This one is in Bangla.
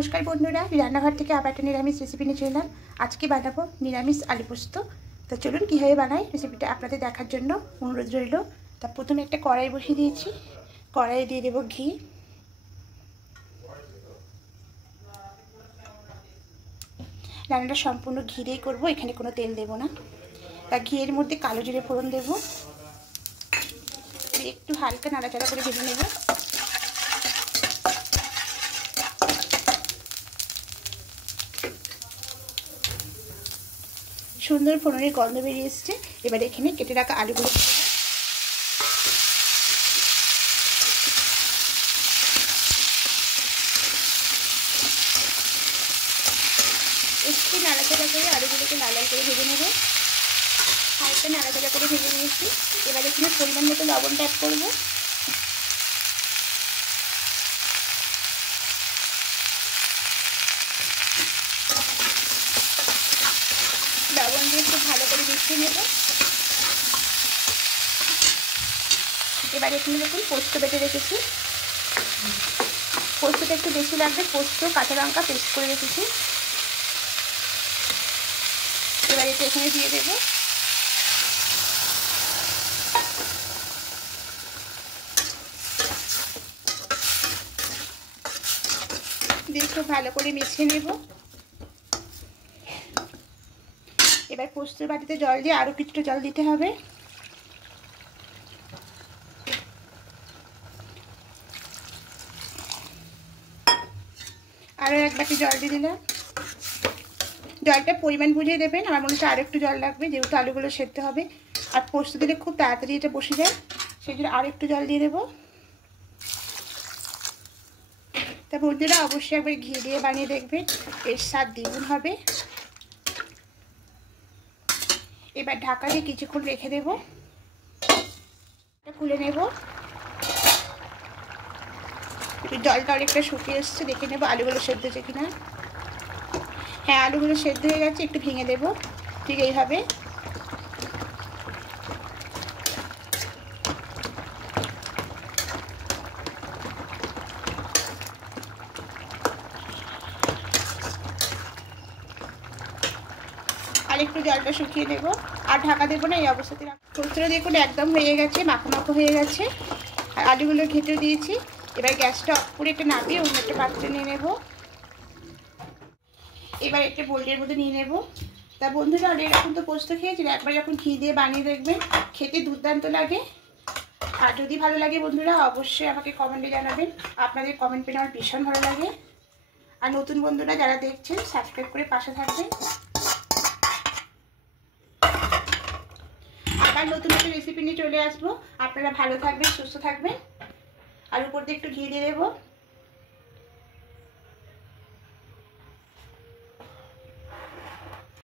नमस्कार बंधुरा रान्नाघर থেকে আবার একটা নিরামিষ রেসিপি নিয়ে চলে এলাম। আজকে বানাবো নিরামিষ আলু পোস্ত। তো চলুন কিভাবে বানাই রেসিপিটা আপনাদের দেখার জন্য অনুরোধ রইল। তা প্রথমে একটা কড়াই বসিয়ে দিয়েছি, কড়াইয়ে দিয়ে দেব ঘি। রান্নাটা সম্পূর্ণ ঘি দিয়েই করবো, এখানে কোনো তেল দেব না। তা ঘিয়ের মধ্যে কালো জিরে ফোড়ন দেব, একটু হালকা নাড়াচাড়া করে ভেজে নেব। সুন্দর ফোড়নের গন্ধ বেরিয়ে এসছে। এবার এখানে কেটে রাখা আলুগুলো একটু নাড়াচাড়া করে আলুগুলোকে লাল লাল করে ভেজে নেব। হালকা নাড়াচাড়া করে ভেজে নিয়েছি। এবার এখানে পরিমাণ মতো লবণটা অ্যাড করবো। লবণ দিয়ে একটু ভালো করে মিশিয়ে নেব। এবার এখানে দেখুন পোস্ত বেটে রেখেছি, পোস্তটা একটু বেশি লাগবে। পোস্ত কাঁচা লঙ্কা পেস্ট করে রেখেছি। এবার এটা এখানে দিয়ে দেব। দিয়ে খুব ভালো করে মিশিয়ে নেব। এবার পোস্তর বাটিতে জল দিয়ে আরও কিছুটা জল দিতে হবে। আরও এক বাটি জল দিয়ে দিলাম। জলটা পরিমাণ বুঝিয়ে দেবেন, আমার মনে হচ্ছে আরও একটু জল লাগবে, যেহেতু আলুগুলো সেদ্ধ হবে। আর পোস্ত দিলে খুব তাড়াতাড়ি এটা বসে যায়, সেই জন্য আরও একটু জল দিয়ে দেবো। তা বন্ধুরা অবশ্যই একবার ঘি দিয়ে বানিয়ে দেখবেন, এর স্বাদ দ্বিগুণ হবে। এবার ঢাকা দিয়ে কিছুক্ষণ রেখে দেব। এটা খুলে নেব। জলটা অনেকটা শুকিয়ে এসছে, দেখে নেব আলুগুলো সেদ্ধ হয়েছে কিনা। হ্যাঁ, আলুগুলো সেদ্ধ হয়ে গেছে, একটু ভেঙে দেব। ঠিক এইভাবে আর একটু জলটা শুকিয়ে নেব। আর ঢাকা দেবো না, এই অবস্থাতে পোস্তটা দেখুন একদম হয়ে গেছে, মাখো মাখো হয়ে গেছে। আর আলুগুলো ঘেঁটে দিয়েছি। এবার গ্যাসটা অফ করে এটা নামিয়ে অন্য একটা পাত্রে নিয়ে নেব। এবার একটা বোলের মধ্যে নিয়ে নেব। তা বন্ধুরা এরকম তো পোস্ত খেয়েছেন, একবার যখন ঘি দিয়ে বানিয়ে দেখবেন, খেতে দুর্দান্ত লাগে। আর যদি ভালো লাগে বন্ধুরা অবশ্যই আমাকে কমেন্টে জানাবেন। আপনাদের কমেন্ট পেলে আমার ভীষণ ভালো লাগে। আর নতুন বন্ধুরা যারা দেখছেন সাবস্ক্রাইব করে পাশে থাকবেন। আবার নতুন একটা রেসিপি নিয়ে চলে আসবো। আপনারা ভালো থাকবেন, সুস্থ থাকবেন। আর উপর দিয়ে একটু ঘি দিয়ে দেবো।